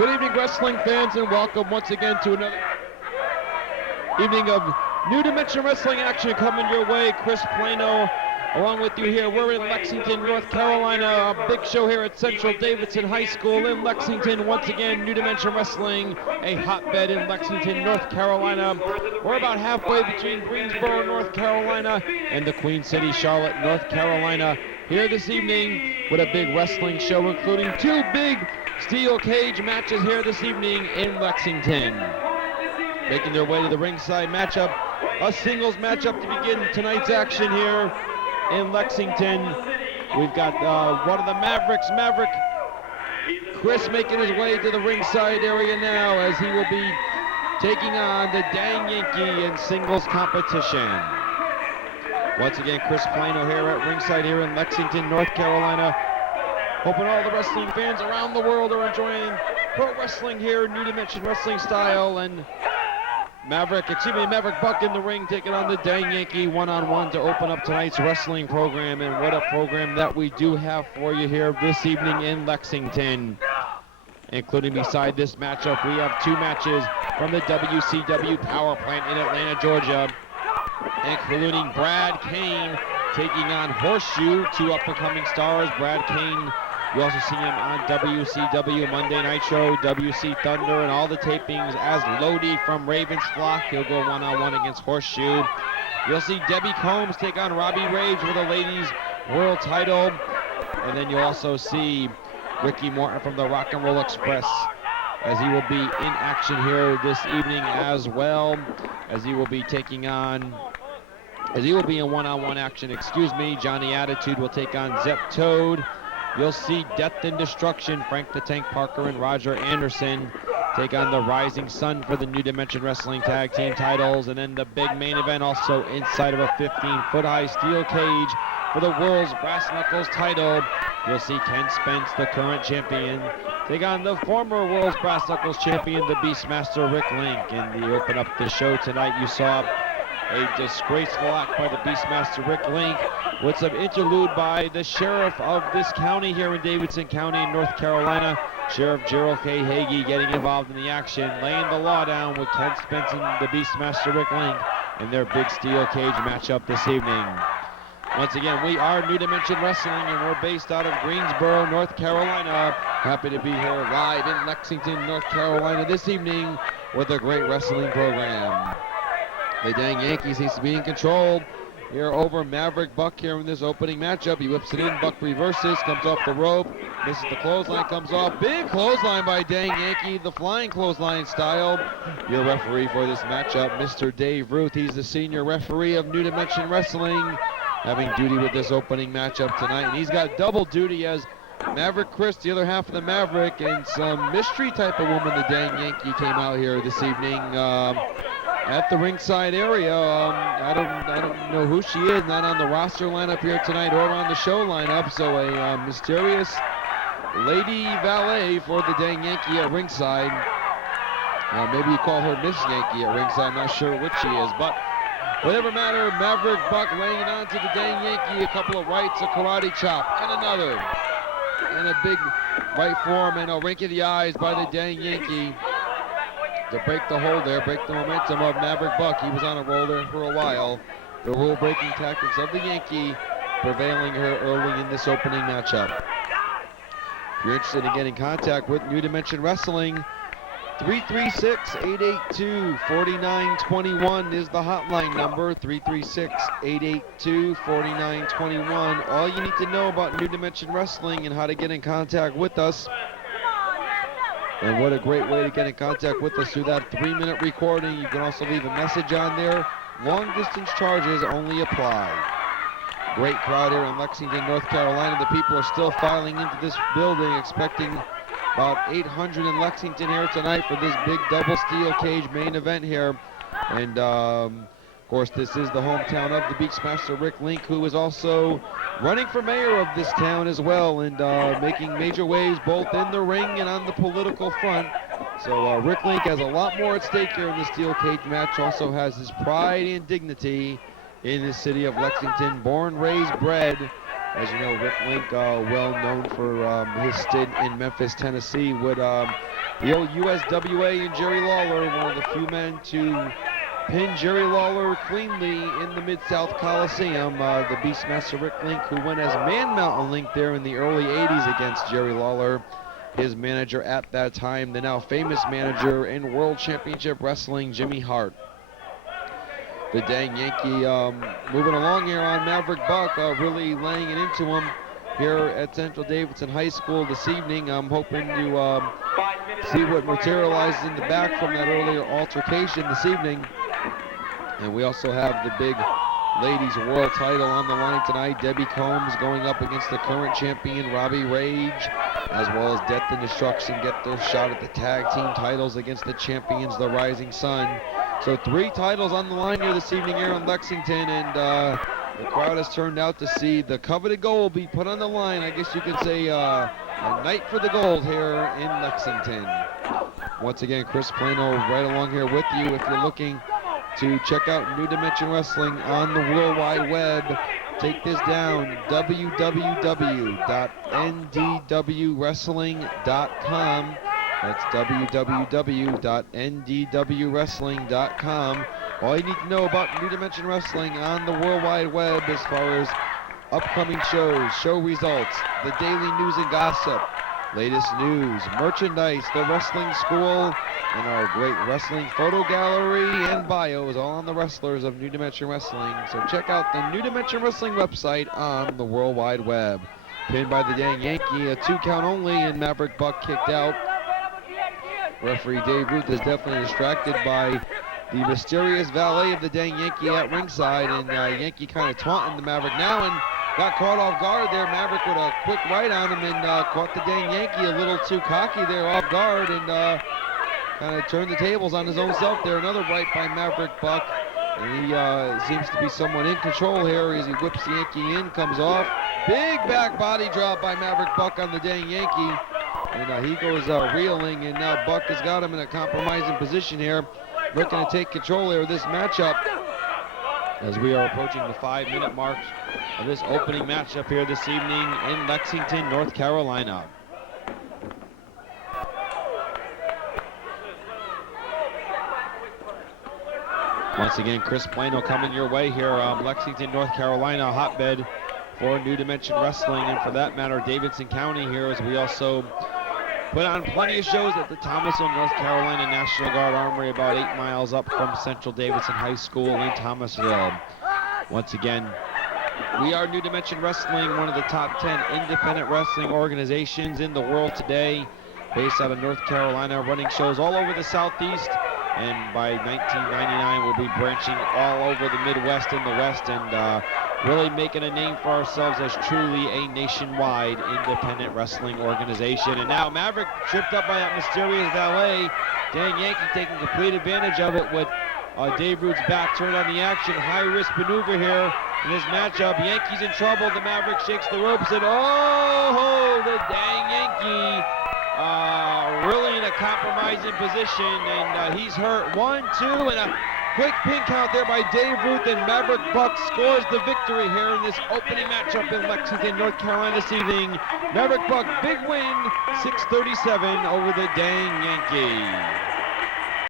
Good evening, wrestling fans, and welcome once again to another evening of New Dimension Wrestling action coming your way. Chris Plano along with you here. We're in Lexington, North Carolina. A big show here at Central Davidson High School in Lexington. Once again, New Dimension Wrestling, a hotbed in Lexington, North Carolina. We're about halfway between Greensboro, North Carolina, and the Queen City, Charlotte, North Carolina. Here this evening with a big wrestling show, including two big steel cage matches here this evening in Lexington. Making their way to the ringside matchup, a singles matchup to begin tonight's action here in Lexington. We've got one of the Mavericks, Maverick Chris, making his way to the ringside area now as he will be taking on the Dang Yankee in singles competition. Once again, Chris Plano here at ringside here in Lexington, North Carolina. Hoping all the wrestling fans around the world are enjoying pro wrestling here, New Dimension Wrestling style, and Maverick Buck in the ring taking on the Dang Yankee one-on-one to open up tonight's wrestling program. And what a program that we do have for you here this evening in Lexington. Including beside this matchup, we have two matches from the WCW Power Plant in Atlanta, Georgia, including Brad Kane taking on Horseshoe, two up-and-coming stars. Brad Kane, you also see him on WCW Monday Nitro, WC Thunder, and all the tapings as Lodi from Raven's Flock. He'll go one-on-one against Horseshoe. You'll see Debbie Combs take on Robbie Rage for the ladies' world title. And then you'll also see Ricky Morton from the Rock and Roll Express, as he will be in action here this evening as well, as he will be taking on, as he will be in one-on-one action, Johnny Attitude will take on Zep Toad. You'll see Death and Destruction, Frank the Tank Parker and Roger Anderson take on the Rising Sun for the New Dimension Wrestling Tag Team titles. And then the big main event, also inside of a 15-foot high steel cage for the World's Brass Knuckles title. You'll see Ken Spence, the current champion, take on the former World's Brass Knuckles champion, the Beastmaster Rick Link. And to open up the show tonight, you saw a disgraceful act by the Beastmaster Rick Link with some interlude by the sheriff of this county here in Davidson County in North Carolina, Sheriff Gerald K. Hagee, getting involved in the action, laying the law down with Ken Spence and the Beastmaster Rick Link in their big steel cage matchup this evening. Once again, we are New Dimension Wrestling, and we're based out of Greensboro, North Carolina. Happy to be here live in Lexington, North Carolina this evening with a great wrestling program. The Dang Yankee seems to be in control here over Maverick Buck here in this opening matchup. He whips it in, Buck reverses, comes off the rope, misses the clothesline, comes off. Big clothesline by Dang Yankee, the flying clothesline style. Your referee for this matchup, Mr. Dave Ruth. He's the senior referee of New Dimension Wrestling, having duty with this opening matchup tonight. And he's got double duty as Maverick Chris, the other half of the Maverick, and some mystery type of woman, the Dang Yankee, came out here this evening at the ringside area. I don't know who she is, not on the roster lineup here tonight or on the show lineup. So a mysterious lady valet for the Dang Yankee at ringside. Maybe you call her Miss Yankee at ringside. I'm not sure which she is, but whatever matter, Maverick Buck laying it on to the Dang Yankee. A couple of rights, a karate chop, and another. And a big right forearm and a rink of the eyes by the Dang Yankee to break the hold there, break the momentum of Maverick Buck. He was on a roll there for a while. The rule-breaking tactics of the Yankee prevailing here early in this opening matchup. If you're interested in getting in contact with New Dimension Wrestling, 336-882-4921 is the hotline number, 336-882-4921. All you need to know about New Dimension Wrestling and how to get in contact with us. And what a great way to get in contact with us through that 3-minute recording. You can also leave a message on there. Long distance charges only apply. Great crowd here in Lexington, North Carolina. The people are still filing into this building, expecting about 800 in Lexington here tonight for this big double steel cage main event here. And of course, this is the hometown of the Beastmaster Rick Link, who is also running for mayor of this town as well, and making major waves both in the ring and on the political front. So Rick Link has a lot more at stake here in the steel cage match. Also has his pride and dignity in the city of Lexington, born, raised, bred As you know, Rick Link, well known for his stint in Memphis, Tennessee, with the old USWA and Jerry Lawler, one of the few men to pin Jerry Lawler cleanly in the Mid-South Coliseum. The Beastmaster Rick Link, who went as Man Mountain Link there in the early 80s against Jerry Lawler, his manager at that time, the now famous manager in World Championship Wrestling, Jimmy Hart. The dang Yankee moving along here on Maverick Buck, really laying it into him here at Central Davidson High School this evening. I'm hoping to see what materializes in the back from that earlier altercation this evening. And we also have the big ladies world title on the line tonight. Debbie Combs going up against the current champion Robbie Rage, as well as Death and Destruction get their shot at the tag team titles against the champions, the Rising Sun. So 3 titles on the line here this evening here in Lexington, and the crowd has turned out to see the coveted gold be put on the line. I guess you could say a night for the gold here in Lexington. Once again, Chris Plano right along here with you. If you're looking to check out New Dimension Wrestling on the World Wide Web, take this down, www.ndwwrestling.com. That's www.ndwwrestling.com. All you need to know about New Dimension Wrestling on the World Wide Web as far as upcoming shows, show results, the daily news and gossip, latest news, merchandise, the wrestling school, and our great wrestling photo gallery and bios, all on the wrestlers of New Dimension Wrestling. So check out the New Dimension Wrestling website on the World Wide Web. Pinned by the dang Yankee, a 2 count only, and Maverick Buck kicked out. Referee Dave Ruth is definitely distracted by the mysterious valet of the dang Yankee at ringside, and Yankee kind of taunting the Maverick now and got caught off guard there. Maverick with a quick right on him and caught the dang Yankee a little too cocky there off guard, and kind of turned the tables on his own self there. Another right by Maverick Buck, and he seems to be somewhat in control here as he whips the Yankee in, comes off. Big back body drop by Maverick Buck on the dang Yankee. And he goes reeling, and now Buck has got him in a compromising position here, looking to take control here of this matchup as we are approaching the 5-minute mark of this opening matchup here this evening in Lexington, North Carolina. Once again, Chris Plano coming your way here, Lexington, North Carolina, hotbed for New Dimension Wrestling, and for that matter, Davidson County here, as we also put on plenty of shows at the Thomasville, North Carolina National Guard Armory, about 8 miles up from Central Davidson High School in Thomasville. Once again, we are New Dimension Wrestling, one of the top 10 independent wrestling organizations in the world today, based out of North Carolina, running shows all over the Southeast, and by 1999 we'll be branching all over the Midwest and the West, and really making a name for ourselves as truly a nationwide independent wrestling organization. And now Maverick tripped up by that mysterious valet. Dan Yankee taking complete advantage of it with Dave Ruth's back turned on the action. High risk maneuver here in this matchup. Yankee's in trouble. The Maverick shakes the ropes, and oh, the dang Yankee really in a compromising position, and he's hurt. 1, 2, and a quick pin count there by Dave Ruth, and Maverick Buck scores the victory here in this opening matchup in Lexington, North Carolina this evening. Maverick Buck, big win, 6:37 over the dang Yankee.